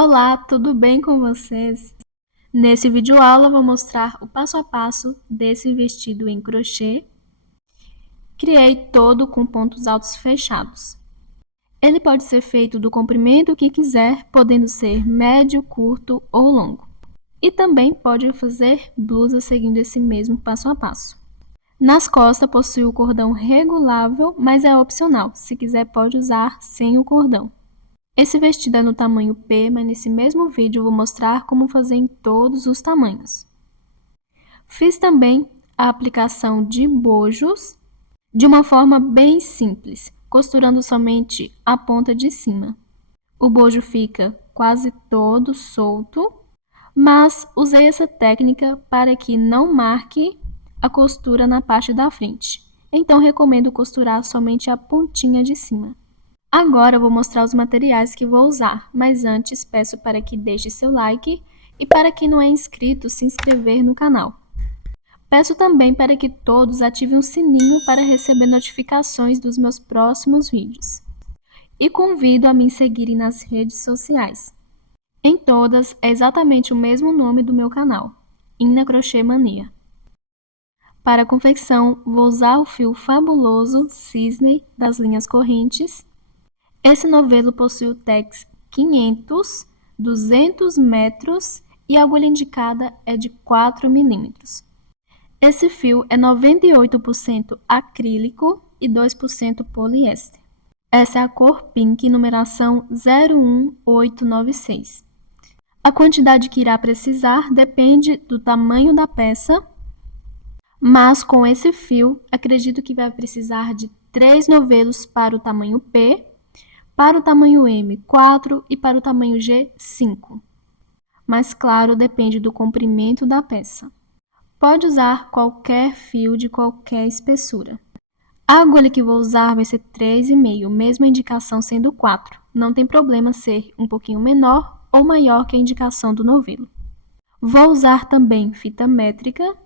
Olá, tudo bem com vocês? Nesse vídeo aula vou mostrar o passo a passo desse vestido em crochê. Criei todo com pontos altos fechados. Ele pode ser feito do comprimento que quiser, podendo ser médio, curto ou longo. E também pode fazer blusa seguindo esse mesmo passo a passo. Nas costas possui o cordão regulável, mas é opcional. Se quiser pode usar sem o cordão. Esse vestido é no tamanho P, mas nesse mesmo vídeo eu vou mostrar como fazer em todos os tamanhos. Fiz também a aplicação de bojos de uma forma bem simples, costurando somente a ponta de cima. O bojo fica quase todo solto, mas usei essa técnica para que não marque a costura na parte da frente. Então recomendo costurar somente a pontinha de cima. Agora eu vou mostrar os materiais que vou usar, mas antes peço para que deixe seu like e para quem não é inscrito, se inscrever no canal. Peço também para que todos ativem o sininho para receber notificações dos meus próximos vídeos. E convido a me seguirem nas redes sociais. Em todas é exatamente o mesmo nome do meu canal, Inna Crochê Mania. Para a confecção, vou usar o fio fabuloso Cisne das linhas correntes. Esse novelo possui o tex 500, 200 metros e a agulha indicada é de 4 milímetros. Esse fio é 98% acrílico e 2% poliéster. Essa é a cor pink, numeração 01896. A quantidade que irá precisar depende do tamanho da peça, mas com esse fio, acredito que vai precisar de 3 novelos para o tamanho P, para o tamanho M, 4 e para o tamanho G, 5. Mas claro, depende do comprimento da peça. Pode usar qualquer fio de qualquer espessura. A agulha que vou usar vai ser 3,5, mesma indicação sendo 4. Não tem problema ser um pouquinho menor ou maior que a indicação do novelo. Vou usar também fita métrica,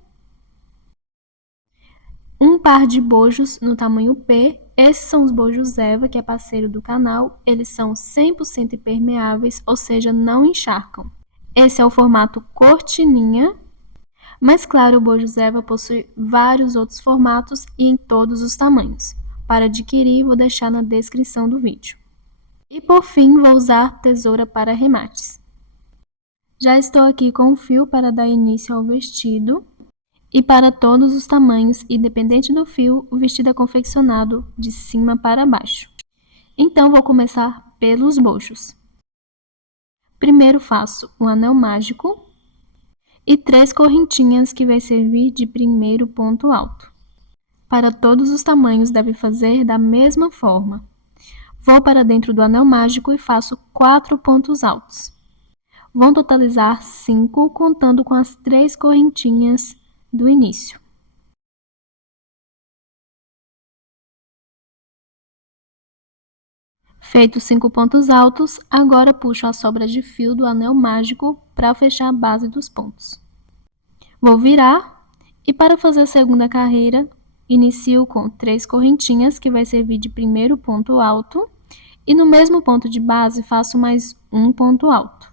um par de bojos no tamanho P. Esses são os bojos Eva, que é parceiro do canal. Eles são 100% impermeáveis, ou seja, não encharcam. Esse é o formato cortininha, mas claro, o bojo Eva possui vários outros formatos e em todos os tamanhos. Para adquirir, vou deixar na descrição do vídeo. E por fim, vou usar tesoura para remates. Já estou aqui com o fio para dar início ao vestido. E para todos os tamanhos, independente do fio, o vestido é confeccionado de cima para baixo. Então, vou começar pelos bojos. Primeiro faço um anel mágico e 3 correntinhas que vai servir de primeiro ponto alto. Para todos os tamanhos, deve fazer da mesma forma. Vou para dentro do anel mágico e faço 4 pontos altos. Vão totalizar 5, contando com as 3 correntinhas do início. Feitos 5 pontos altos, agora puxo a sobra de fio do anel mágico para fechar a base dos pontos. Vou virar e para fazer a segunda carreira, inicio com 3 correntinhas que vai servir de primeiro ponto alto e no mesmo ponto de base faço mais um ponto alto,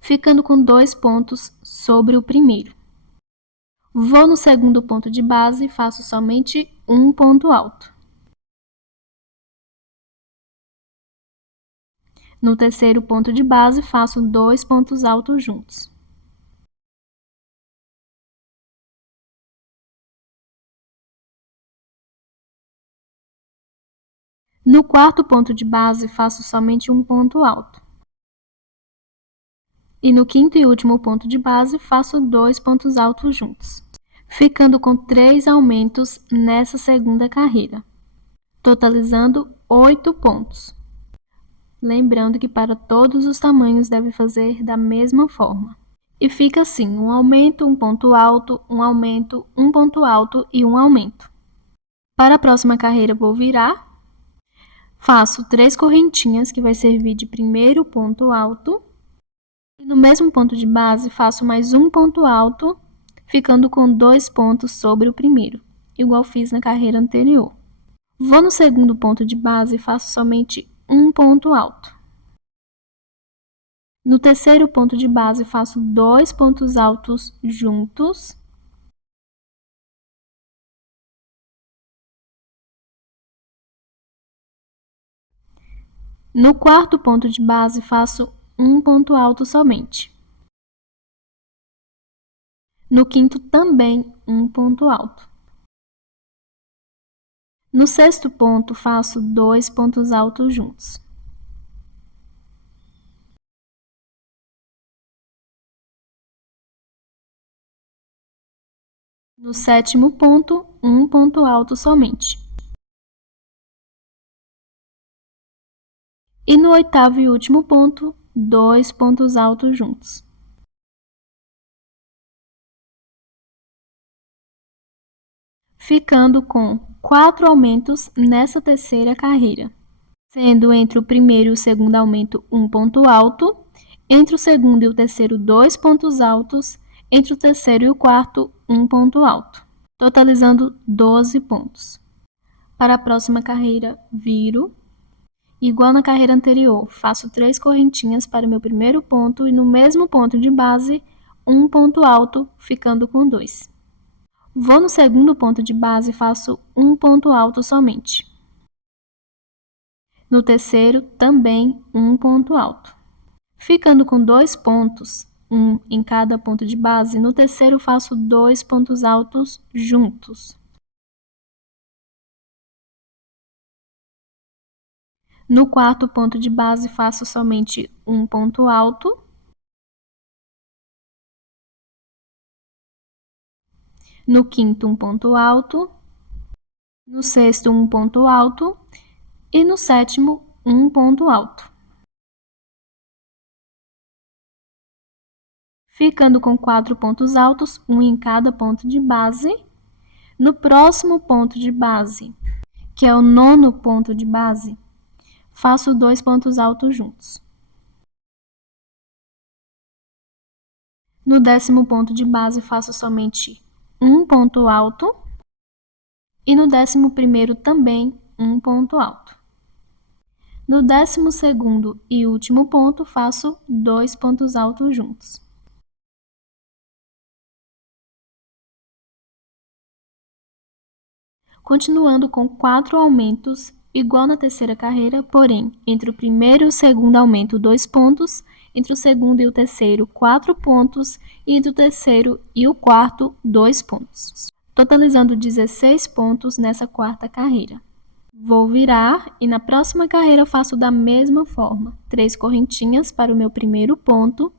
ficando com 2 pontos sobre o primeiro. Vou no segundo ponto de base e faço somente um ponto alto. No terceiro ponto de base, faço 2 pontos altos juntos. No quarto ponto de base, faço somente um ponto alto. E no quinto e último ponto de base, faço 2 pontos altos juntos, ficando com 3 aumentos nessa segunda carreira, totalizando 8 pontos. Lembrando que para todos os tamanhos deve fazer da mesma forma. E fica assim, um aumento, um ponto alto, um aumento, um ponto alto e um aumento. Para a próxima carreira vou virar, faço 3 correntinhas que vai servir de primeiro ponto alto. E no mesmo ponto de base faço mais um ponto alto, ficando com 2 pontos sobre o primeiro, igual fiz na carreira anterior. Vou no segundo ponto de base e faço somente um ponto alto. No terceiro ponto de base, faço 2 pontos altos juntos. No quarto ponto de base, faço um ponto alto somente. No quinto, também um ponto alto. No sexto ponto, faço 2 pontos altos juntos. No sétimo ponto, um ponto alto somente. E no oitavo e último ponto, 2 pontos altos juntos. Ficando com 4 aumentos nessa terceira carreira, sendo entre o primeiro e o segundo aumento um ponto alto, entre o segundo e o terceiro 2 pontos altos, entre o terceiro e o quarto um ponto alto, totalizando 12 pontos. Para a próxima carreira, viro. Igual na carreira anterior, faço 3 correntinhas para o meu primeiro ponto e no mesmo ponto de base, um ponto alto, ficando com 2. Vou no segundo ponto de base e faço um ponto alto somente. No terceiro, também um ponto alto. Ficando com 2 pontos, um em cada ponto de base, no terceiro faço 2 pontos altos juntos. No quarto ponto de base, faço somente um ponto alto. No quinto, um ponto alto. No sexto, um ponto alto. E no sétimo, um ponto alto. Ficando com 4 pontos altos, um em cada ponto de base. No próximo ponto de base, que é o nono ponto de base, faço 2 pontos altos juntos. No décimo ponto de base, faço somente um ponto alto. E no 11º também um ponto alto. No 12º e último ponto, faço 2 pontos altos juntos. Continuando com 4 aumentos, igual na terceira carreira, porém, entre o primeiro e o segundo aumento, 2 pontos, entre o segundo e o terceiro, 4 pontos, e entre o terceiro e o quarto, 2 pontos, totalizando 16 pontos nessa quarta carreira. Vou virar e na próxima carreira eu faço da mesma forma, 3 correntinhas para o meu primeiro ponto,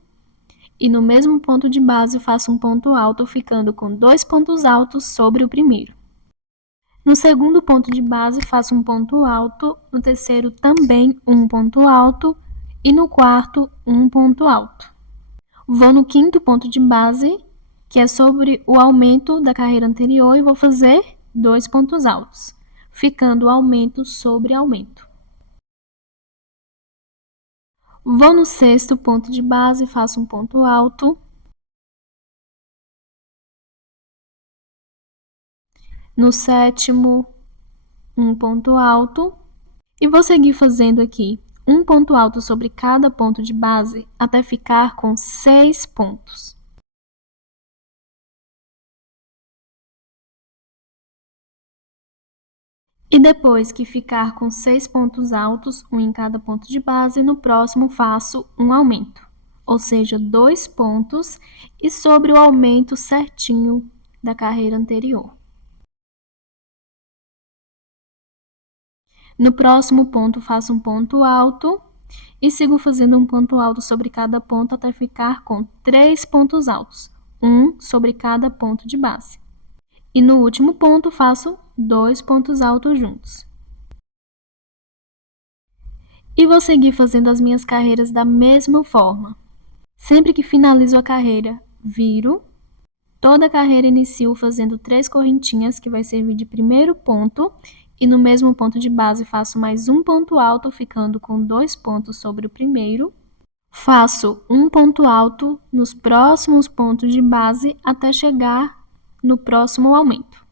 e no mesmo ponto de base faço um ponto alto, ficando com 2 pontos altos sobre o primeiro. No segundo ponto de base, faço um ponto alto, no terceiro também um ponto alto e no quarto um ponto alto. Vou no quinto ponto de base, que é sobre o aumento da carreira anterior, e vou fazer 2 pontos altos, ficando aumento sobre aumento. Vou no sexto ponto de base, faço um ponto alto. No sétimo, um ponto alto. E vou seguir fazendo aqui um ponto alto sobre cada ponto de base até ficar com 6 pontos. E depois que ficar com 6 pontos altos, um em cada ponto de base, no próximo faço um aumento, ou seja, 2 pontos, e sobre o aumento certinho da carreira anterior. No próximo ponto, faço um ponto alto e sigo fazendo um ponto alto sobre cada ponto até ficar com 3 pontos altos, um sobre cada ponto de base. E no último ponto, faço 2 pontos altos juntos. E vou seguir fazendo as minhas carreiras da mesma forma. Sempre que finalizo a carreira, viro. Toda a carreira inicio fazendo 3 correntinhas, que vai servir de primeiro ponto, e no mesmo ponto de base faço mais um ponto alto, ficando com 2 pontos sobre o primeiro. Faço um ponto alto nos próximos pontos de base até chegar no próximo aumento.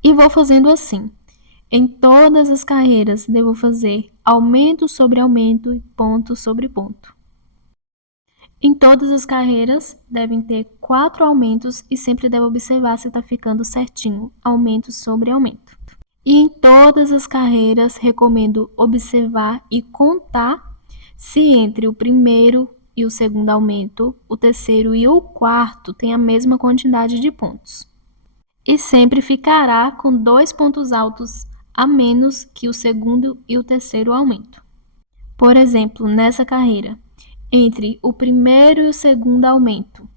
E vou fazendo assim. Em todas as carreiras, devo fazer aumento sobre aumento e ponto sobre ponto. Em todas as carreiras, devem ter 4 aumentos e sempre devo observar se está ficando certinho, aumento sobre aumento. E em todas as carreiras, recomendo observar e contar se entre o primeiro e o segundo aumento, o terceiro e o quarto têm a mesma quantidade de pontos. E sempre ficará com 2 pontos altos a menos que o segundo e o terceiro aumento. Por exemplo, nessa carreira, entre o primeiro e o segundo aumento,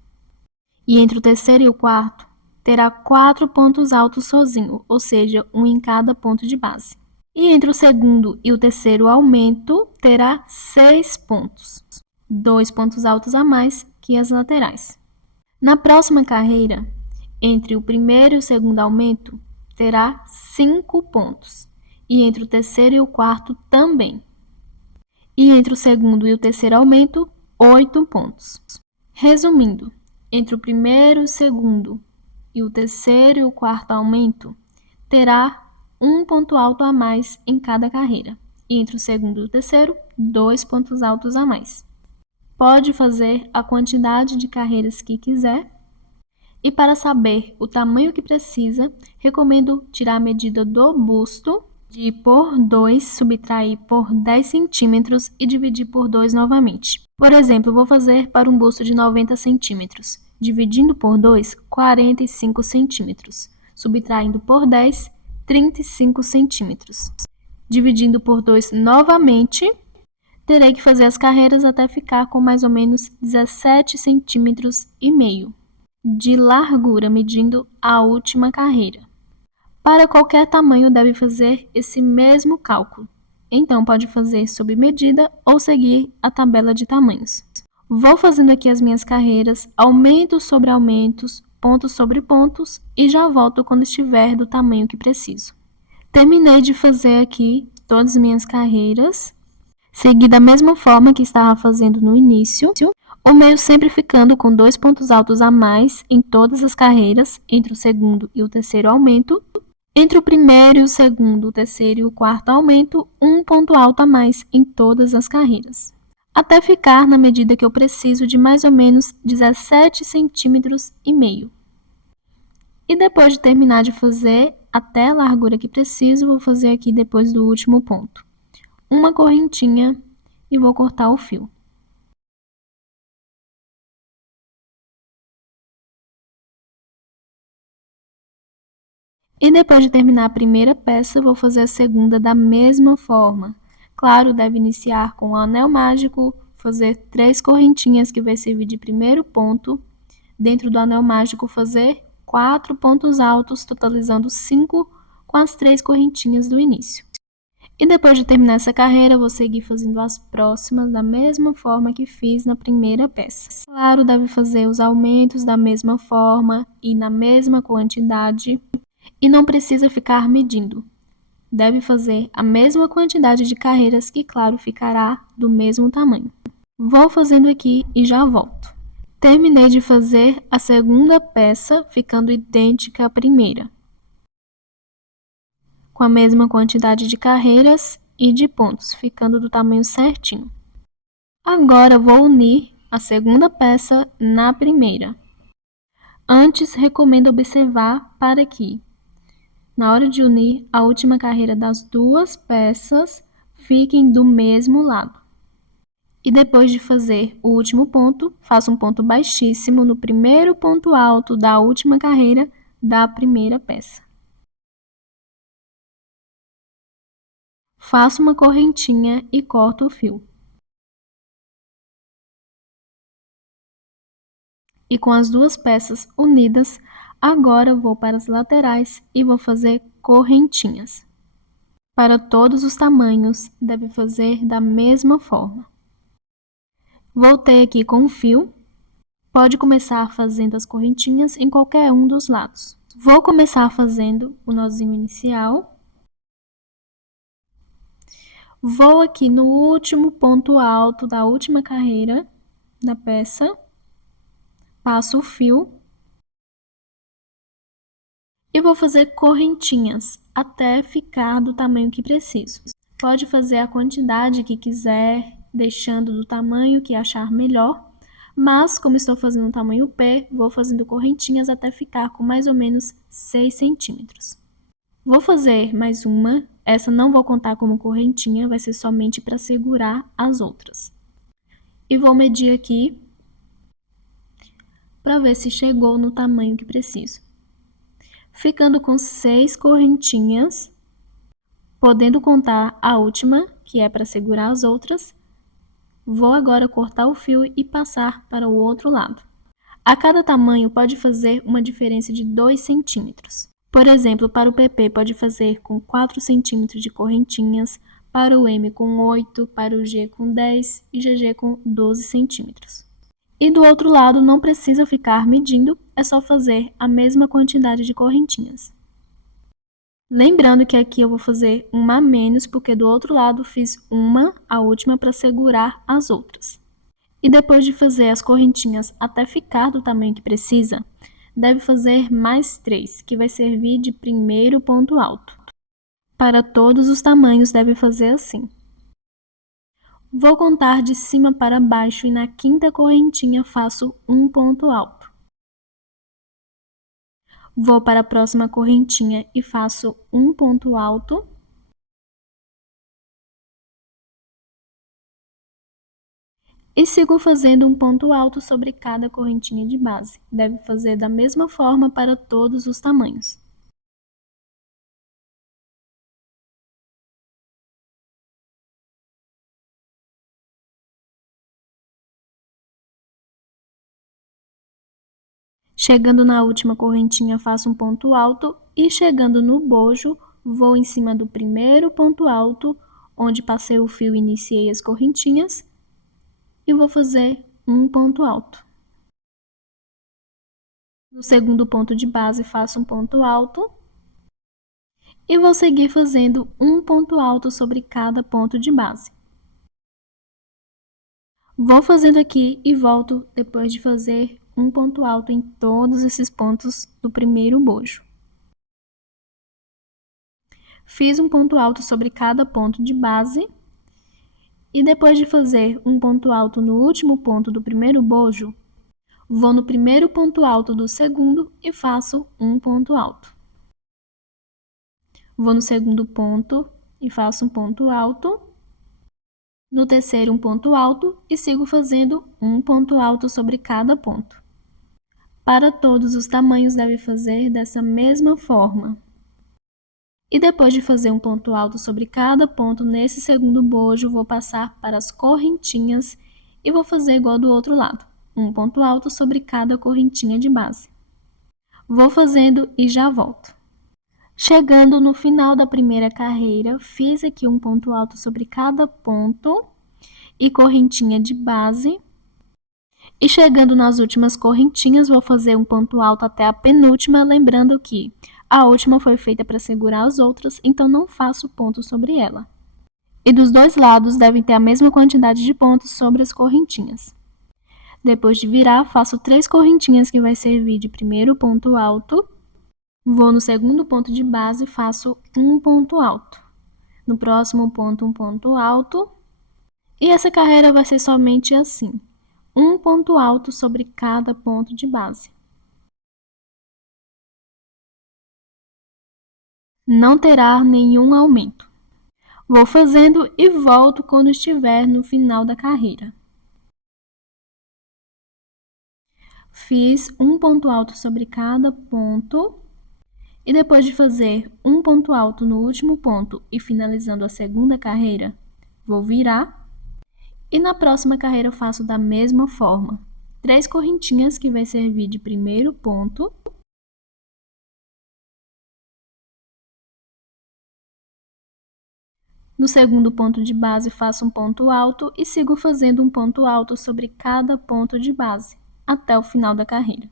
e entre o terceiro e o quarto, terá 4 pontos altos sozinho, ou seja, um em cada ponto de base. E entre o segundo e o terceiro aumento, terá 6 pontos, 2 pontos altos a mais que as laterais. Na próxima carreira, entre o primeiro e o segundo aumento, terá 5 pontos, e entre o terceiro e o quarto também. E entre o segundo e o terceiro aumento, 8 pontos. Resumindo, entre o primeiro e o segundo e o terceiro e o quarto aumento, terá um ponto alto a mais em cada carreira. E entre o segundo e o terceiro, 2 pontos altos a mais. Pode fazer a quantidade de carreiras que quiser. E para saber o tamanho que precisa, recomendo tirar a medida do busto, de por 2, subtrair por 10 centímetros e dividir por 2 novamente. Por exemplo, vou fazer para um busto de 90 centímetros. Dividindo por 2, 45 centímetros. Subtraindo por 10, 35 centímetros. Dividindo por 2 novamente, terei que fazer as carreiras até ficar com mais ou menos 17 centímetros e meio de largura, medindo a última carreira. Para qualquer tamanho, deve fazer esse mesmo cálculo. Então, pode fazer sob medida ou seguir a tabela de tamanhos. Vou fazendo aqui as minhas carreiras, aumentos sobre aumentos, pontos sobre pontos, e já volto quando estiver do tamanho que preciso. Terminei de fazer aqui todas as minhas carreiras. Segui da mesma forma que estava fazendo no início, o meio sempre ficando com 2 pontos altos a mais em todas as carreiras, entre o segundo e o terceiro aumento. Entre o primeiro e o segundo, o terceiro e o quarto aumento, 1 ponto alto a mais em todas as carreiras. Até ficar na medida que eu preciso de mais ou menos 17 centímetros e meio. E depois de terminar de fazer até a largura que preciso, vou fazer aqui depois do último ponto uma correntinha e vou cortar o fio. E depois de terminar a primeira peça, vou fazer a segunda da mesma forma. Claro, deve iniciar com o anel mágico, fazer 3 correntinhas que vai servir de primeiro ponto. Dentro do anel mágico, fazer 4 pontos altos, totalizando 5 com as 3 correntinhas do início. E depois de terminar essa carreira, vou seguir fazendo as próximas da mesma forma que fiz na primeira peça. Claro, deve fazer os aumentos da mesma forma e na mesma quantidade. E não precisa ficar medindo. Deve fazer a mesma quantidade de carreiras que, claro, ficará do mesmo tamanho. Vou fazendo aqui e já volto. Terminei de fazer a segunda peça, ficando idêntica à primeira, com a mesma quantidade de carreiras e de pontos, ficando do tamanho certinho. Agora vou unir a segunda peça na primeira. Antes, recomendo observar para que, na hora de unir, a última carreira das 2 peças fiquem do mesmo lado. E depois de fazer o último ponto, faço um ponto baixíssimo no primeiro ponto alto da última carreira da primeira peça. Faço uma correntinha e corto o fio. E com as 2 peças unidas, agora vou para as laterais e vou fazer correntinhas. Para todos os tamanhos, deve fazer da mesma forma. Voltei aqui com o fio. Pode começar fazendo as correntinhas em qualquer um dos lados. Vou começar fazendo o nozinho inicial. Vou aqui no último ponto alto da última carreira da peça. Passo o fio. E vou fazer correntinhas até ficar do tamanho que preciso. Pode fazer a quantidade que quiser, deixando do tamanho que achar melhor, mas como estou fazendo um tamanho P, vou fazendo correntinhas até ficar com mais ou menos 6 centímetros. Vou fazer mais uma, essa não vou contar como correntinha, vai ser somente para segurar as outras. E vou medir aqui para ver se chegou no tamanho que preciso. Ficando com 6 correntinhas, podendo contar a última, que é para segurar as outras, vou agora cortar o fio e passar para o outro lado. A cada tamanho pode fazer uma diferença de 2 centímetros. Por exemplo, para o PP pode fazer com 4 centímetros de correntinhas, para o M com 8, para o G com 10 e GG com 12 centímetros. E do outro lado não precisa ficar medindo, é só fazer a mesma quantidade de correntinhas. Lembrando que aqui eu vou fazer uma a menos, porque do outro lado fiz uma, a última, para segurar as outras. E depois de fazer as correntinhas até ficar do tamanho que precisa, deve fazer mais 3, que vai servir de primeiro ponto alto. Para todos os tamanhos deve fazer assim. Vou contar de cima para baixo e na quinta correntinha faço um ponto alto. Vou para a próxima correntinha e faço um ponto alto. E sigo fazendo um ponto alto sobre cada correntinha de base. Deve fazer da mesma forma para todos os tamanhos. Chegando na última correntinha, faço um ponto alto e chegando no bojo, vou em cima do primeiro ponto alto, onde passei o fio e iniciei as correntinhas, e vou fazer um ponto alto. No segundo ponto de base, faço um ponto alto e vou seguir fazendo um ponto alto sobre cada ponto de base. Vou fazendo aqui e volto depois de fazer um ponto alto em todos esses pontos do primeiro bojo. Fiz um ponto alto sobre cada ponto de base e depois de fazer um ponto alto no último ponto do primeiro bojo, vou no primeiro ponto alto do segundo e faço um ponto alto. Vou no segundo ponto e faço um ponto alto. No terceiro, um ponto alto e sigo fazendo um ponto alto sobre cada ponto. Para todos os tamanhos, deve fazer dessa mesma forma. E depois de fazer um ponto alto sobre cada ponto, nesse segundo bojo, vou passar para as correntinhas e vou fazer igual do outro lado. Um ponto alto sobre cada correntinha de base. Vou fazendo e já volto. Chegando no final da primeira carreira, fiz aqui um ponto alto sobre cada ponto e correntinha de base. E chegando nas últimas correntinhas, vou fazer um ponto alto até a penúltima, lembrando que a última foi feita para segurar as outras, então não faço ponto sobre ela. E dos dois lados devem ter a mesma quantidade de pontos sobre as correntinhas. Depois de virar, faço 3 correntinhas que vai servir de primeiro ponto alto. Vou no segundo ponto de base e faço um ponto alto. No próximo ponto, um ponto alto. E essa carreira vai ser somente assim. Um ponto alto sobre cada ponto de base. Não terá nenhum aumento. Vou fazendo e volto quando estiver no final da carreira. Fiz um ponto alto sobre cada ponto. E depois de fazer um ponto alto no último ponto e finalizando a segunda carreira, vou virar. E na próxima carreira eu faço da mesma forma. 3 correntinhas que vai servir de primeiro ponto. No segundo ponto de base, faço um ponto alto e sigo fazendo um ponto alto sobre cada ponto de base, até o final da carreira.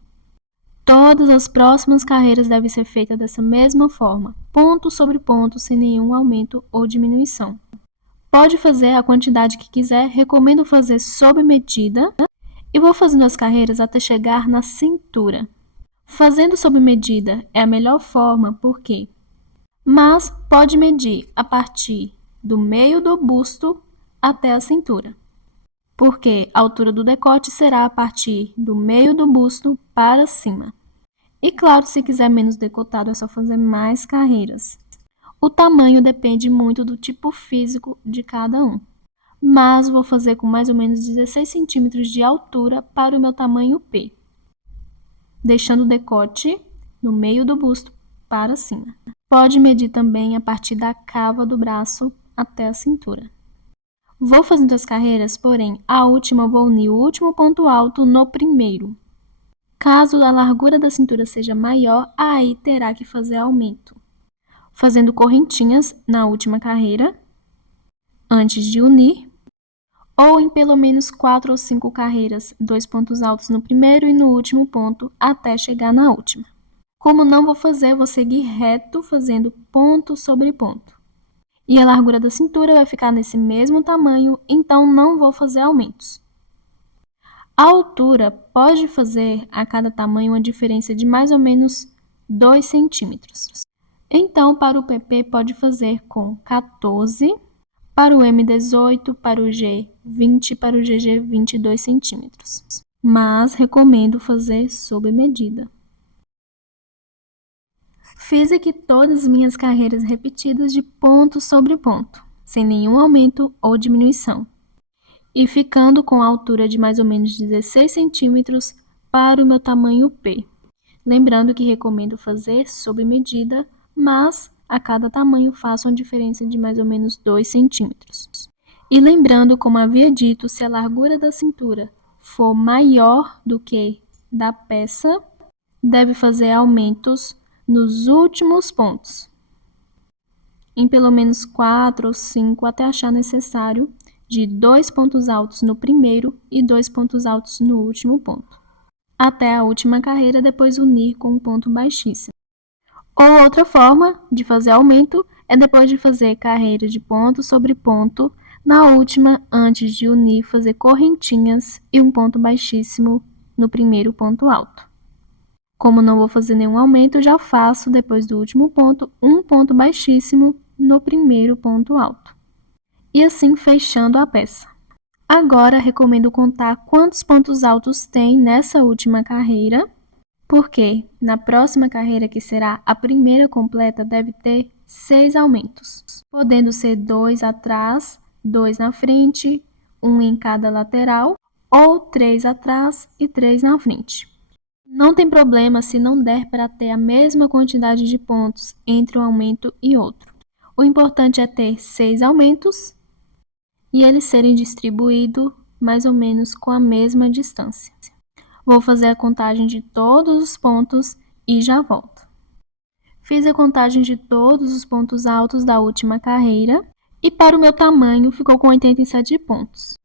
Todas as próximas carreiras devem ser feitas dessa mesma forma, ponto sobre ponto, sem nenhum aumento ou diminuição. Pode fazer a quantidade que quiser, recomendo fazer sob medida e vou fazendo as carreiras até chegar na cintura. Fazendo sob medida é a melhor forma porque mas pode medir a partir do meio do busto até a cintura, porque a altura do decote será a partir do meio do busto para cima. E claro, se quiser menos decotado, é só fazer mais carreiras. O tamanho depende muito do tipo físico de cada um, mas vou fazer com mais ou menos 16 centímetros de altura para o meu tamanho P, deixando o decote no meio do busto para cima. Pode medir também a partir da cava do braço até a cintura. Vou fazendo as carreiras, porém, a última vou unir o último ponto alto no primeiro. Caso a largura da cintura seja maior, aí terá que fazer aumento, fazendo correntinhas na última carreira, antes de unir, ou em pelo menos 4 ou 5 carreiras, 2 pontos altos no primeiro e no último ponto, até chegar na última. Como não vou fazer, vou seguir reto, fazendo ponto sobre ponto. E a largura da cintura vai ficar nesse mesmo tamanho, então não vou fazer aumentos. A altura pode fazer a cada tamanho uma diferença de mais ou menos 2 centímetros. Então, para o PP pode fazer com 14, para o M 18, para o G 20, para o GG 22 centímetros. Mas recomendo fazer sob medida. Fiz aqui todas as minhas carreiras repetidas de ponto sobre ponto, sem nenhum aumento ou diminuição, e ficando com a altura de mais ou menos 16 centímetros para o meu tamanho P. Lembrando que recomendo fazer sob medida, mas a cada tamanho faço uma diferença de mais ou menos 2 centímetros. E lembrando, como havia dito, se a largura da cintura for maior do que da peça, deve fazer aumentos nos últimos pontos, em pelo menos 4 ou 5, até achar necessário de 2 pontos altos no primeiro e 2 pontos altos no último ponto, até a última carreira, depois unir com um ponto baixíssimo. Ou outra forma de fazer aumento é depois de fazer carreira de ponto sobre ponto, na última, antes de unir, fazer correntinhas e um ponto baixíssimo no primeiro ponto alto. Como não vou fazer nenhum aumento, eu já faço, depois do último ponto, um ponto baixíssimo no primeiro ponto alto. E assim fechando a peça. Agora, recomendo contar quantos pontos altos tem nessa última carreira, porque na próxima carreira, que será a primeira completa, deve ter 6 aumentos, podendo ser 2 atrás, 2 na frente, 1 em cada lateral, ou 3 atrás e 3 na frente. Não tem problema se não der para ter a mesma quantidade de pontos entre um aumento e outro. O importante é ter 6 aumentos e eles serem distribuídos mais ou menos com a mesma distância. Vou fazer a contagem de todos os pontos e já volto. Fiz a contagem de todos os pontos altos da última carreira e para o meu tamanho ficou com 87 pontos.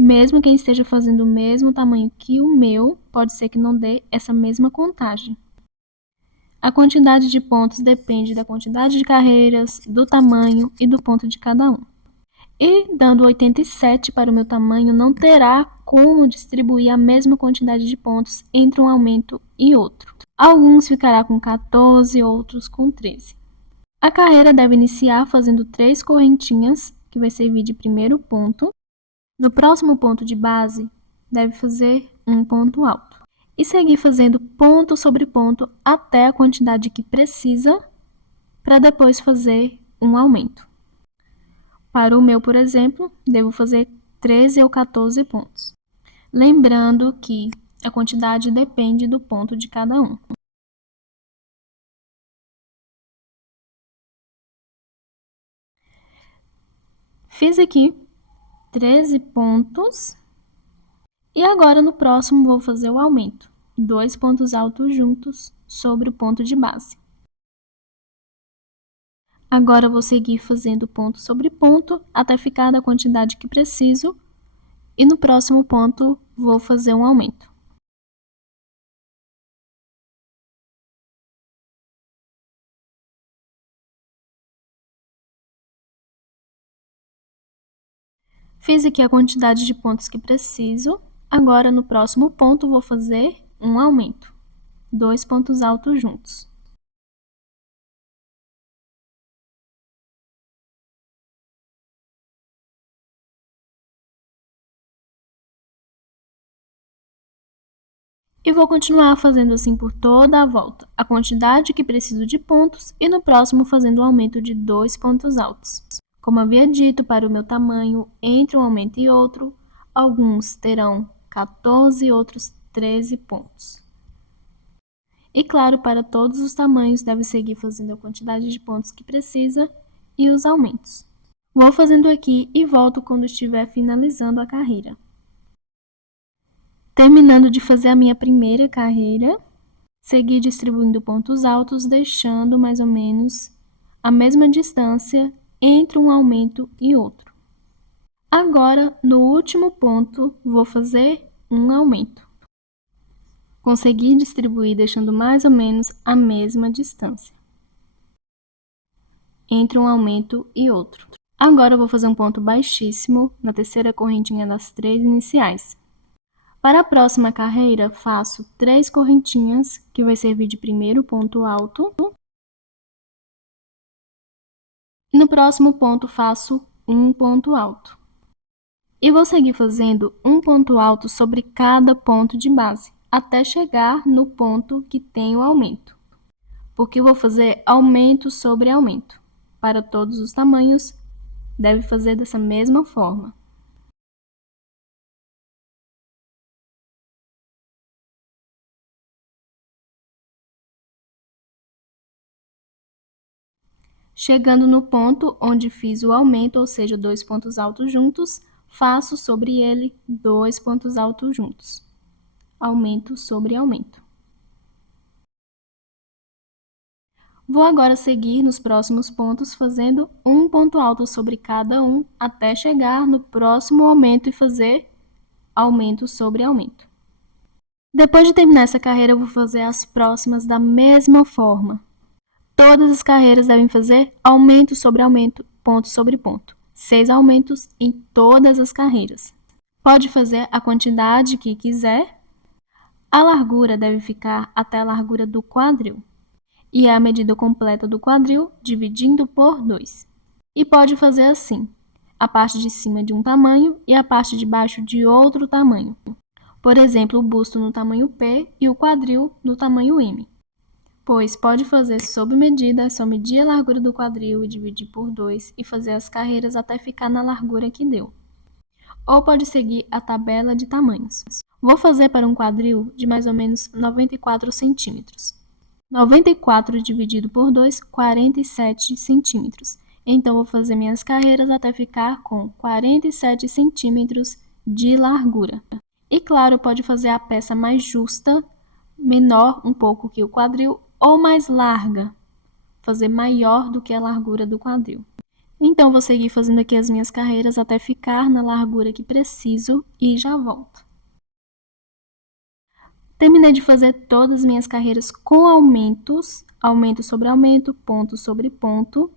Mesmo quem esteja fazendo o mesmo tamanho que o meu, pode ser que não dê essa mesma contagem. A quantidade de pontos depende da quantidade de carreiras, do tamanho e do ponto de cada um. E, dando 87 para o meu tamanho, não terá como distribuir a mesma quantidade de pontos entre um aumento e outro. Alguns ficará com 14, outros com 13. A carreira deve iniciar fazendo 3 correntinhas, que vai servir de primeiro ponto. No próximo ponto de base, deve fazer um ponto alto. E seguir fazendo ponto sobre ponto até a quantidade que precisa, para depois fazer um aumento. Para o meu, por exemplo, devo fazer 13 ou 14 pontos. Lembrando que a quantidade depende do ponto de cada um. Fiz aqui 13 pontos. E agora, no próximo, vou fazer o aumento. 2 pontos altos juntos sobre o ponto de base. Agora, vou seguir fazendo ponto sobre ponto até ficar da quantidade que preciso. E no próximo ponto, vou fazer um aumento. Fiz aqui a quantidade de pontos que preciso. Agora, no próximo ponto, vou fazer um aumento. 2 pontos altos juntos. E vou continuar fazendo assim por toda a volta, a quantidade que preciso de pontos e no próximo fazendo um aumento de 2 pontos altos. Como havia dito, para o meu tamanho, entre um aumento e outro, alguns terão 14 e outros 13 pontos. E claro, para todos os tamanhos, deve seguir fazendo a quantidade de pontos que precisa e os aumentos. Vou fazendo aqui e volto quando estiver finalizando a carreira. Terminando de fazer a minha primeira carreira, segui distribuindo pontos altos, deixando mais ou menos a mesma distância entre um aumento e outro. Agora, no último ponto, vou fazer um aumento. Consegui distribuir deixando mais ou menos a mesma distância entre um aumento e outro. Agora eu vou fazer um ponto baixíssimo na terceira correntinha das 3 iniciais. Para a próxima carreira, faço 3 correntinhas, que vai servir de primeiro ponto alto. E no próximo ponto, faço um ponto alto. E vou seguir fazendo um ponto alto sobre cada ponto de base, até chegar no ponto que tem o aumento. Porque eu vou fazer aumento sobre aumento. Para todos os tamanhos, deve fazer dessa mesma forma. Chegando no ponto onde fiz o aumento, ou seja, 2 pontos altos juntos, faço sobre ele 2 pontos altos juntos. Aumento sobre aumento. Vou agora seguir nos próximos pontos fazendo um ponto alto sobre cada um até chegar no próximo aumento e fazer aumento sobre aumento. Depois de terminar essa carreira, eu vou fazer as próximas da mesma forma. Todas as carreiras devem fazer aumento sobre aumento, ponto sobre ponto. 6 aumentos em todas as carreiras. Pode fazer a quantidade que quiser. A largura deve ficar até a largura do quadril. E é a medida completa do quadril dividindo por 2. E pode fazer assim, a parte de cima de um tamanho e a parte de baixo de outro tamanho. Por exemplo, o busto no tamanho P e o quadril no tamanho M. Pois pode fazer sob medida, é só medir a largura do quadril e dividir por 2 e fazer as carreiras até ficar na largura que deu. Ou pode seguir a tabela de tamanhos. Vou fazer para um quadril de mais ou menos 94 centímetros. 94 dividido por 2, 47 centímetros. Então, vou fazer minhas carreiras até ficar com 47 centímetros de largura. E, claro, pode fazer a peça mais justa, menor um pouco que o quadril, ou mais larga, fazer maior do que a largura do quadril. Então, vou seguir fazendo aqui as minhas carreiras até ficar na largura que preciso e já volto. Terminei de fazer todas as minhas carreiras com aumentos, aumento sobre aumento, ponto sobre ponto,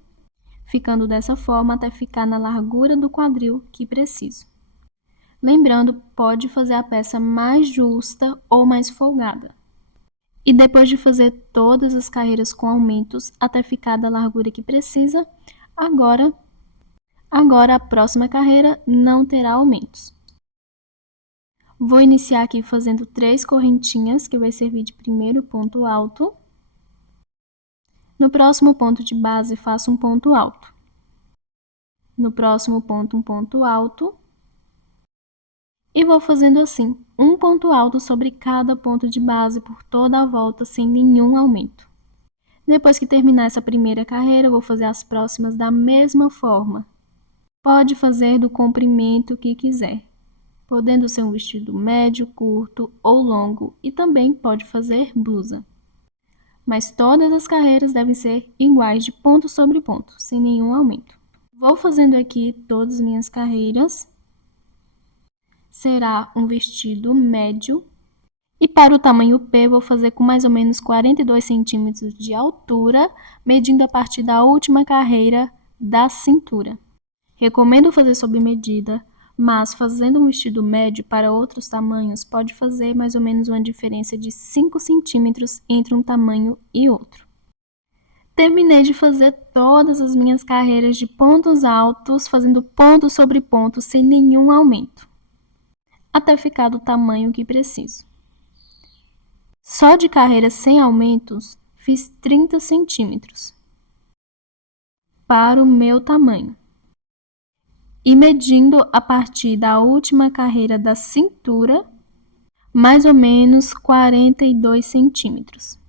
ficando dessa forma até ficar na largura do quadril que preciso. Lembrando, pode fazer a peça mais justa ou mais folgada. E depois de fazer todas as carreiras com aumentos até ficar da largura que precisa, agora a próxima carreira não terá aumentos. Vou iniciar aqui fazendo 3 correntinhas, que vai servir de primeiro ponto alto. No próximo ponto de base, faço um ponto alto. No próximo ponto, um ponto alto. E vou fazendo assim, um ponto alto sobre cada ponto de base por toda a volta, sem nenhum aumento. Depois que terminar essa primeira carreira, vou fazer as próximas da mesma forma. Pode fazer do comprimento que quiser, podendo ser um vestido médio, curto ou longo, e também pode fazer blusa. Mas todas as carreiras devem ser iguais de ponto sobre ponto, sem nenhum aumento. Vou fazendo aqui todas as minhas carreiras. Será um vestido médio. E para o tamanho P, vou fazer com mais ou menos 42 centímetros de altura, medindo a partir da última carreira da cintura. Recomendo fazer sob medida, mas fazendo um vestido médio para outros tamanhos, pode fazer mais ou menos uma diferença de 5 centímetros entre um tamanho e outro. Terminei de fazer todas as minhas carreiras de pontos altos, fazendo ponto sobre ponto, sem nenhum aumento, até ficar do tamanho que preciso. Só de carreira sem aumentos, fiz 30 centímetros para o meu tamanho. E medindo a partir da última carreira da cintura, mais ou menos 42 centímetros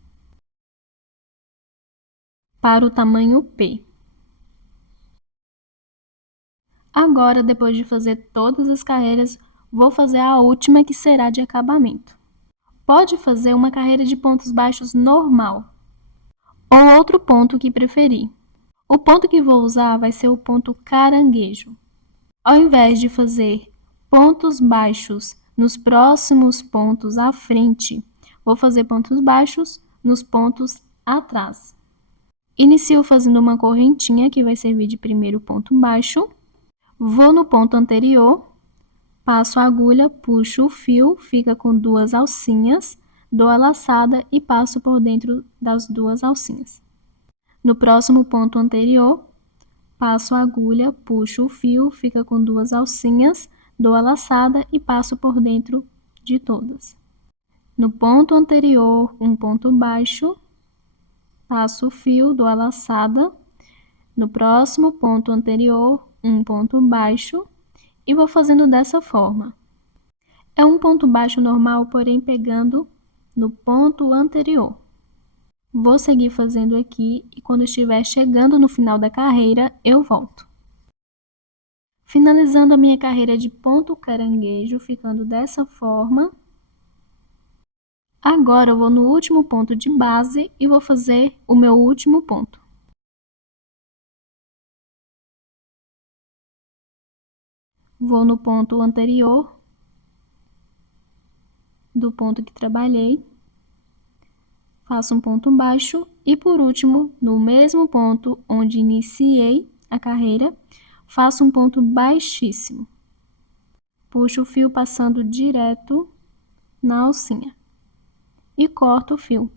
para o tamanho P. Agora, depois de fazer todas as carreiras, vou fazer a última, que será de acabamento. Pode fazer uma carreira de pontos baixos normal, ou outro ponto que preferir. O ponto que vou usar vai ser o ponto caranguejo. Ao invés de fazer pontos baixos nos próximos pontos à frente, vou fazer pontos baixos nos pontos atrás. Inicio fazendo uma correntinha, que vai servir de primeiro ponto baixo. Vou no ponto anterior, passo a agulha, puxo o fio, fica com 2 alcinhas, dou a laçada e passo por dentro das 2 alcinhas. No próximo ponto anterior, passo a agulha, puxo o fio, fica com 2 alcinhas, dou a laçada e passo por dentro de todas. No ponto anterior, um ponto baixo, passo o fio, dou a laçada. No próximo ponto anterior, um ponto baixo, e vou fazendo dessa forma. É um ponto baixo normal, porém pegando no ponto anterior. Vou seguir fazendo aqui e quando estiver chegando no final da carreira, eu volto. Finalizando a minha carreira de ponto caranguejo, ficando dessa forma. Agora eu vou no último ponto de base e vou fazer o meu último ponto. Vou no ponto anterior do ponto que trabalhei, faço um ponto baixo e, por último, no mesmo ponto onde iniciei a carreira, faço um ponto baixíssimo. Puxo o fio passando direto na alcinha e corto o fio.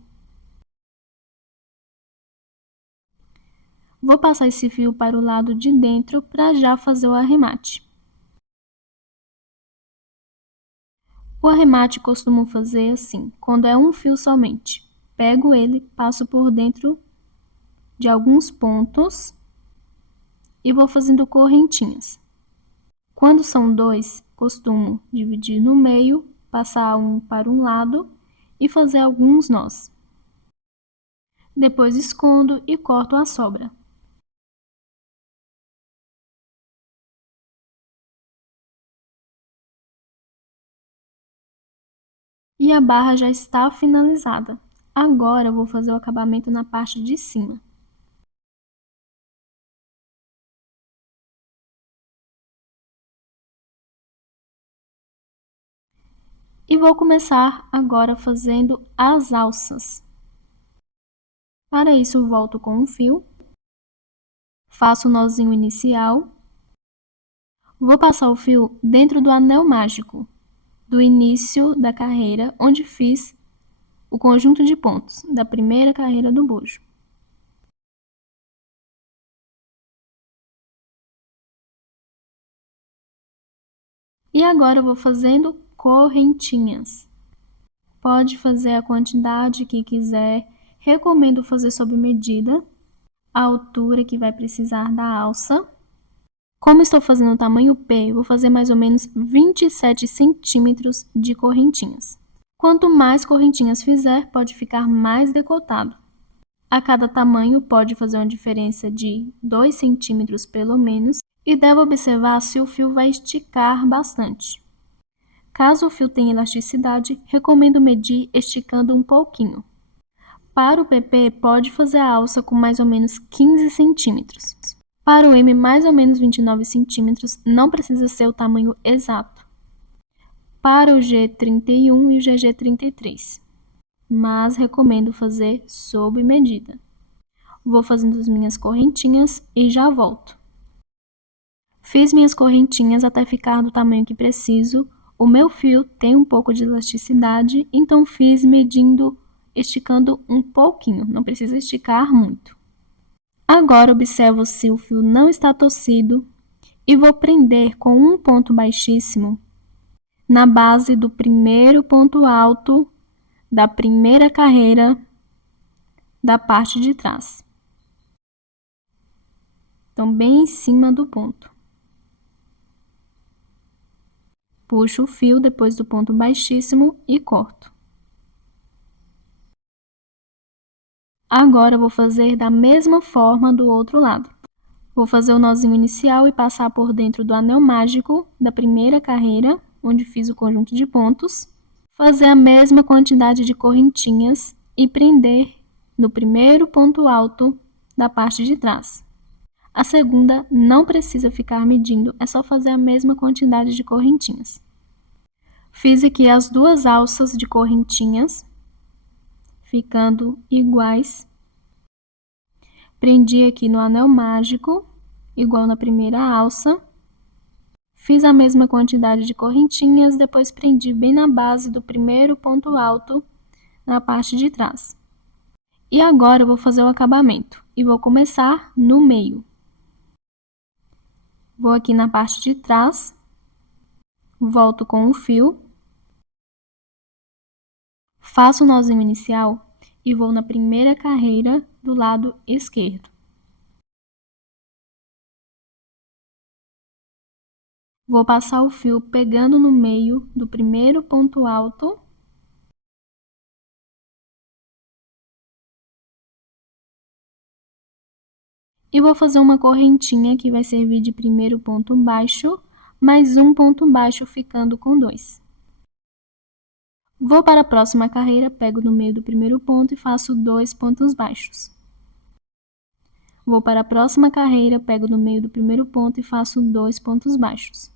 Vou passar esse fio para o lado de dentro para já fazer o arremate. O arremate costumo fazer assim, quando é um fio somente. Pego ele, passo por dentro de alguns pontos e vou fazendo correntinhas. Quando são 2, costumo dividir no meio, passar um para um lado e fazer alguns nós. Depois escondo e corto a sobra. E a barra já está finalizada. Agora eu vou fazer o acabamento na parte de cima. E vou começar agora fazendo as alças. Para isso, volto com um fio, faço o nozinho inicial, vou passar o fio dentro do anel mágico do início da carreira, onde fiz o conjunto de pontos da primeira carreira do bojo. E agora eu vou fazendo correntinhas. Pode fazer a quantidade que quiser, recomendo fazer sob medida, a altura que vai precisar da alça. Como estou fazendo o tamanho P, vou fazer mais ou menos 27 centímetros de correntinhas. Quanto mais correntinhas fizer, pode ficar mais decotado. A cada tamanho pode fazer uma diferença de 2 centímetros pelo menos, e deve observar se o fio vai esticar bastante. Caso o fio tenha elasticidade, recomendo medir esticando um pouquinho. Para o PP, pode fazer a alça com mais ou menos 15 centímetros. Para o M, mais ou menos 29 centímetros, não precisa ser o tamanho exato. Para o G31 e o GG33, mas recomendo fazer sob medida. Vou fazendo as minhas correntinhas e já volto. Fiz minhas correntinhas até ficar do tamanho que preciso. O meu fio tem um pouco de elasticidade, então fiz medindo, esticando um pouquinho, não precisa esticar muito. Agora observo se o fio não está torcido e vou prender com um ponto baixíssimo na base do primeiro ponto alto da primeira carreira da parte de trás. Então, bem em cima do ponto. Puxo o fio depois do ponto baixíssimo e corto. Agora, eu vou fazer da mesma forma do outro lado. Vou fazer o nozinho inicial e passar por dentro do anel mágico da primeira carreira, onde fiz o conjunto de pontos. Fazer a mesma quantidade de correntinhas e prender no primeiro ponto alto da parte de trás. A segunda não precisa ficar medindo, é só fazer a mesma quantidade de correntinhas. Fiz aqui as duas alças de correntinhas, ficando iguais. Prendi aqui no anel mágico, igual na primeira alça. Fiz a mesma quantidade de correntinhas, depois prendi bem na base do primeiro ponto alto, na parte de trás. E agora eu vou fazer o acabamento, e vou começar no meio. Vou aqui na parte de trás, volto com o fio, faço o nozinho inicial e vou na primeira carreira do lado esquerdo. Vou passar o fio pegando no meio do primeiro ponto alto. E vou fazer uma correntinha que vai servir de primeiro ponto baixo, mais um ponto baixo ficando com 2. Vou para a próxima carreira, pego no meio do primeiro ponto e faço 2 pontos baixos. Vou para a próxima carreira, pego no meio do primeiro ponto e faço 2 pontos baixos.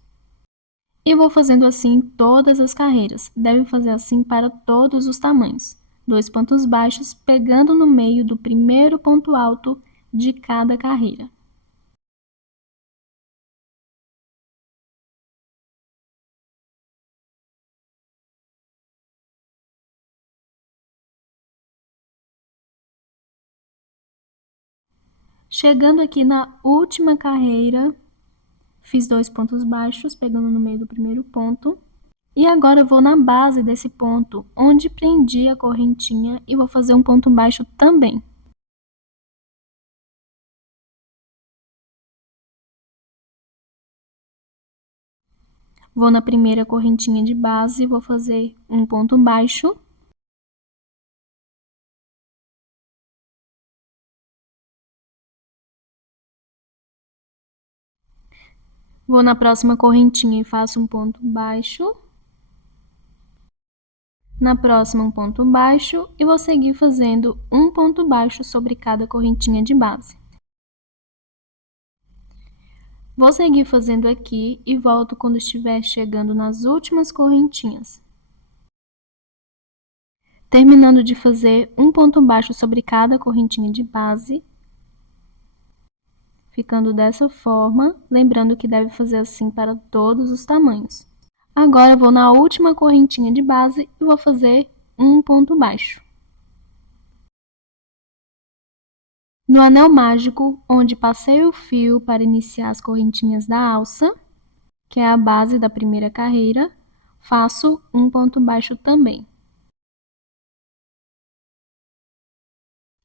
E vou fazendo assim em todas as carreiras. Deve fazer assim para todos os tamanhos. 2 pontos baixos, pegando no meio do primeiro ponto alto de cada carreira. Chegando aqui na última carreira, fiz 2 pontos baixos, pegando no meio do primeiro ponto. E agora eu vou na base desse ponto, onde prendi a correntinha, e vou fazer um ponto baixo também. Vou na primeira correntinha de base, vou fazer um ponto baixo. Vou na próxima correntinha e faço um ponto baixo. Na próxima, um ponto baixo e vou seguir fazendo um ponto baixo sobre cada correntinha de base. Vou seguir fazendo aqui e volto quando estiver chegando nas últimas correntinhas. Terminando de fazer um ponto baixo sobre cada correntinha de base, ficando dessa forma, lembrando que deve fazer assim para todos os tamanhos. Agora, eu vou na última correntinha de base e vou fazer um ponto baixo. No anel mágico, onde passei o fio para iniciar as correntinhas da alça, que é a base da primeira carreira, faço um ponto baixo também.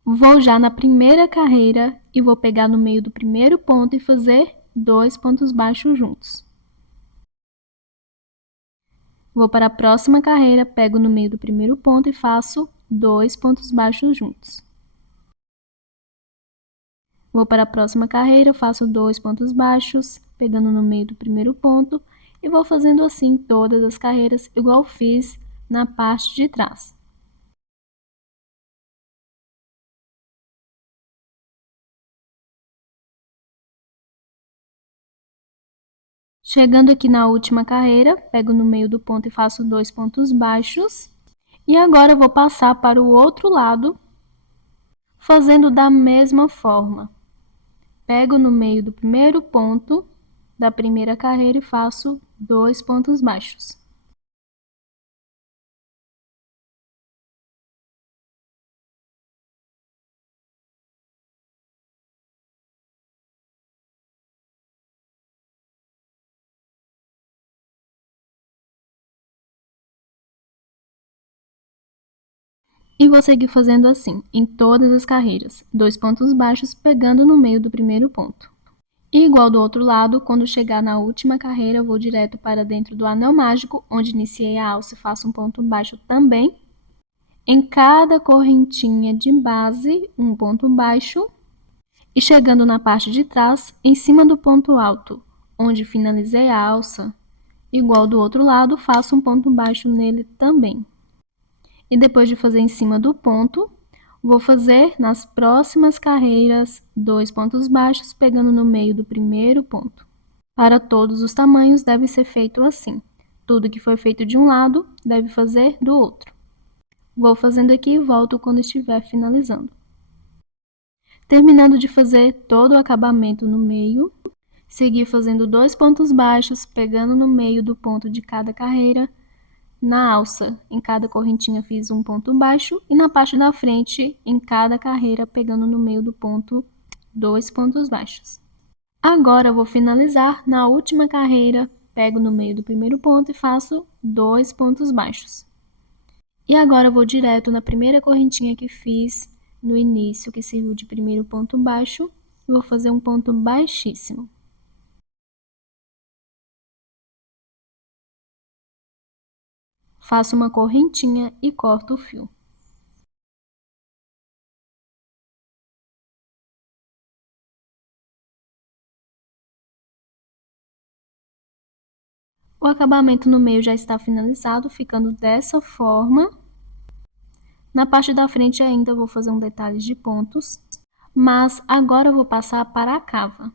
Vou já na primeira carreira e vou pegar no meio do primeiro ponto e fazer 2 pontos baixos juntos. Vou para a próxima carreira, pego no meio do primeiro ponto e faço 2 pontos baixos juntos. Vou para a próxima carreira, faço 2 pontos baixos, pegando no meio do primeiro ponto, e vou fazendo assim todas as carreiras, igual fiz na parte de trás. Chegando aqui na última carreira, pego no meio do ponto e faço 2 pontos baixos. E agora eu vou passar para o outro lado, fazendo da mesma forma. Pego no meio do primeiro ponto da primeira carreira e faço 2 pontos baixos. E vou seguir fazendo assim, em todas as carreiras, 2 pontos baixos pegando no meio do primeiro ponto. E igual do outro lado, quando chegar na última carreira, eu vou direto para dentro do anel mágico, onde iniciei a alça e faço um ponto baixo também. Em cada correntinha de base, um ponto baixo. E chegando na parte de trás, em cima do ponto alto, onde finalizei a alça, igual do outro lado, faço um ponto baixo nele também. E depois de fazer em cima do ponto, vou fazer nas próximas carreiras 2 pontos baixos, pegando no meio do primeiro ponto. Para todos os tamanhos, deve ser feito assim. Tudo que foi feito de um lado, deve fazer do outro. Vou fazendo aqui e volto quando estiver finalizando. Terminando de fazer todo o acabamento no meio, seguir fazendo 2 pontos baixos, pegando no meio do ponto de cada carreira. Na alça, em cada correntinha fiz um ponto baixo e na parte da frente, em cada carreira, pegando no meio do ponto, 2 pontos baixos. Agora vou finalizar na última carreira, pego no meio do primeiro ponto e faço 2 pontos baixos. E agora vou direto na primeira correntinha que fiz no início, que serviu de primeiro ponto baixo, e vou fazer um ponto baixíssimo. Faço uma correntinha e corto o fio. O acabamento no meio já está finalizado, ficando dessa forma. Na parte da frente ainda vou fazer um detalhe de pontos, mas agora eu vou passar para a cava.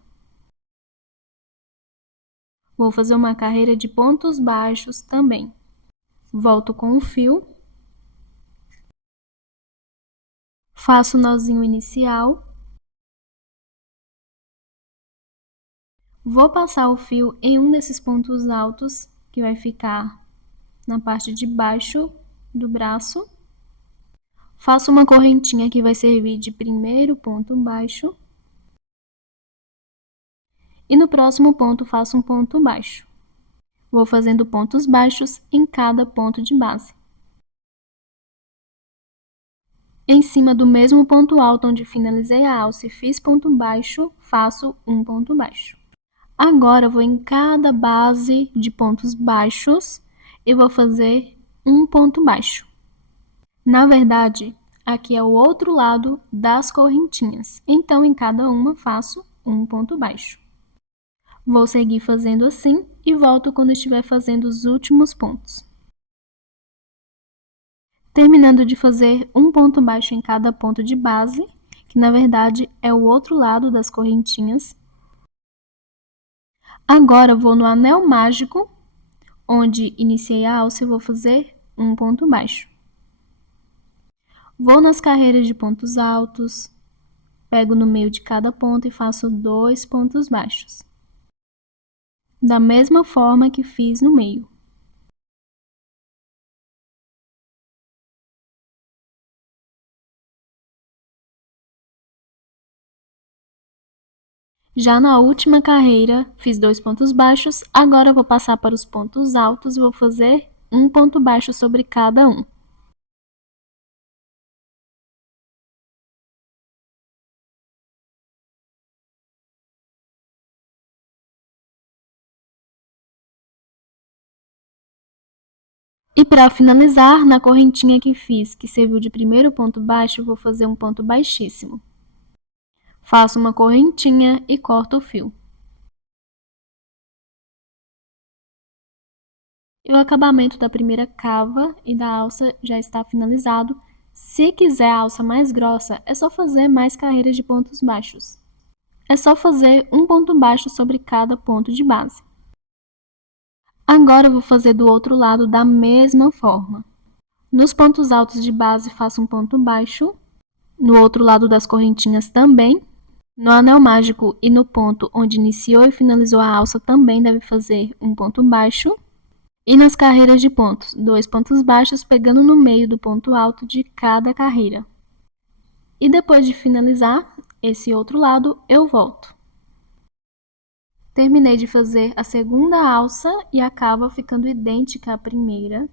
Vou fazer uma carreira de pontos baixos também. Volto com o fio. Faço o nozinho inicial. Vou passar o fio em um desses pontos altos, que vai ficar na parte de baixo do braço. Faço uma correntinha que vai servir de primeiro ponto baixo. E no próximo ponto faço um ponto baixo. Vou fazendo pontos baixos em cada ponto de base. Em cima do mesmo ponto alto onde finalizei a alça e fiz ponto baixo, faço um ponto baixo. Agora, vou em cada base de pontos baixos e vou fazer um ponto baixo. Na verdade, aqui é o outro lado das correntinhas, então em cada uma faço um ponto baixo. Vou seguir fazendo assim e volto quando estiver fazendo os últimos pontos. Terminando de fazer um ponto baixo em cada ponto de base, que na verdade é o outro lado das correntinhas. Agora vou no anel mágico, onde iniciei a alça e vou fazer um ponto baixo. Vou nas carreiras de pontos altos, pego no meio de cada ponto e faço 2 pontos baixos. Da mesma forma que fiz no meio. Já na última carreira, fiz 2 pontos baixos, agora vou passar para os pontos altos e vou fazer um ponto baixo sobre cada um. E para finalizar, na correntinha que fiz, que serviu de primeiro ponto baixo, vou fazer um ponto baixíssimo. Faço uma correntinha e corto o fio. E o acabamento da primeira cava e da alça já está finalizado. Se quiser a alça mais grossa, é só fazer mais carreiras de pontos baixos. É só fazer um ponto baixo sobre cada ponto de base. Agora eu vou fazer do outro lado da mesma forma. Nos pontos altos de base, faço um ponto baixo. No outro lado das correntinhas também. No anel mágico e no ponto onde iniciou e finalizou a alça, também deve fazer um ponto baixo. E nas carreiras de pontos, 2 pontos baixos pegando no meio do ponto alto de cada carreira. E depois de finalizar esse outro lado, eu volto. Terminei de fazer a segunda alça e a cava ficando idêntica à primeira.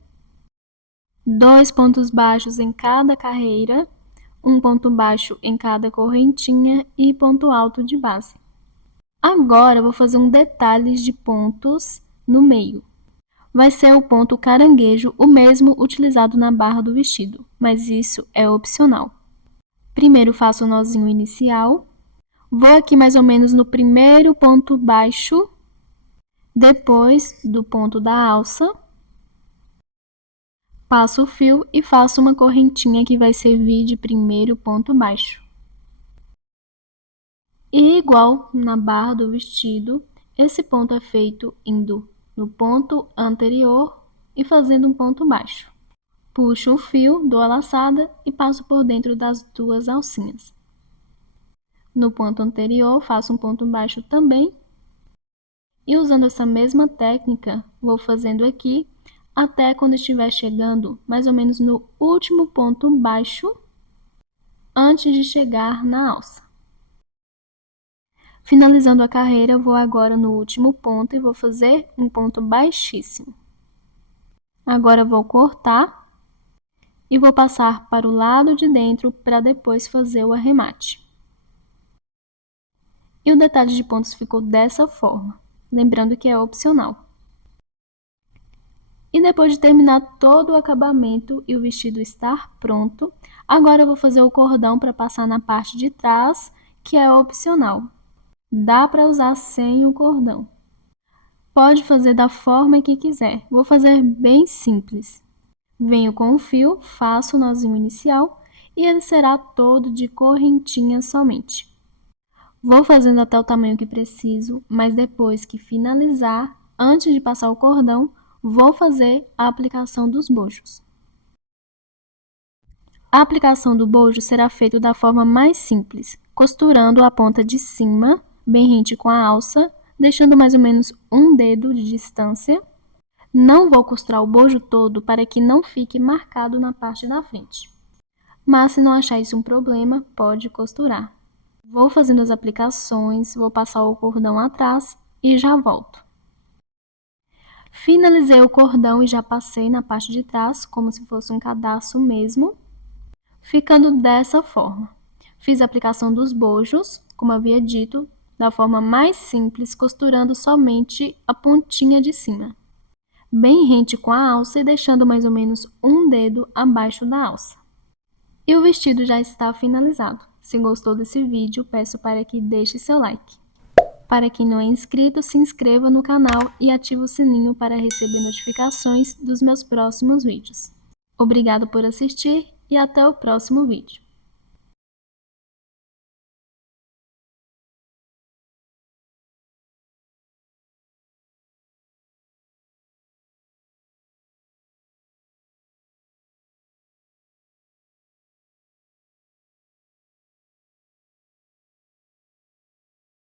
2 pontos baixos em cada carreira, um ponto baixo em cada correntinha e ponto alto de base. Agora, eu vou fazer um detalhe de pontos no meio. Vai ser o ponto caranguejo, o mesmo utilizado na barra do vestido, mas isso é opcional. Primeiro faço o nozinho inicial, vou aqui mais ou menos no primeiro ponto baixo, depois do ponto da alça, passo o fio e faço uma correntinha que vai servir de primeiro ponto baixo. E igual na barra do vestido, esse ponto é feito indo no ponto anterior e fazendo um ponto baixo. Puxo o fio, dou a laçada e passo por dentro das duas alcinhas. No ponto anterior, faço um ponto baixo também. E usando essa mesma técnica, vou fazendo aqui até quando estiver chegando mais ou menos no último ponto baixo, antes de chegar na alça. Finalizando a carreira, vou agora no último ponto e vou fazer um ponto baixíssimo. Agora vou cortar e vou passar para o lado de dentro para depois fazer o arremate. E o detalhe de pontos ficou dessa forma, lembrando que é opcional. E depois de terminar todo o acabamento e o vestido estar pronto, agora eu vou fazer o cordão para passar na parte de trás, que é opcional. Dá para usar sem o cordão. Pode fazer da forma que quiser. Vou fazer bem simples. Venho com o fio, faço o nozinho inicial e ele será todo de correntinha somente. Vou fazendo até o tamanho que preciso, mas depois que finalizar, antes de passar o cordão, vou fazer a aplicação dos bojos. A aplicação do bojo será feita da forma mais simples, costurando a ponta de cima, bem rente com a alça, deixando mais ou menos um dedo de distância. Não vou costurar o bojo todo para que não fique marcado na parte da frente. Mas se não achar isso um problema, pode costurar. Vou fazendo as aplicações, vou passar o cordão atrás e já volto. Finalizei o cordão e já passei na parte de trás, como se fosse um cadarço mesmo, ficando dessa forma. Fiz a aplicação dos bojos, como havia dito, da forma mais simples, costurando somente a pontinha de cima, bem rente com a alça e deixando mais ou menos um dedo abaixo da alça. E o vestido já está finalizado. Se gostou desse vídeo, peço para que deixe seu like. Para quem não é inscrito, se inscreva no canal e ative o sininho para receber notificações dos meus próximos vídeos. Obrigado por assistir e até o próximo vídeo.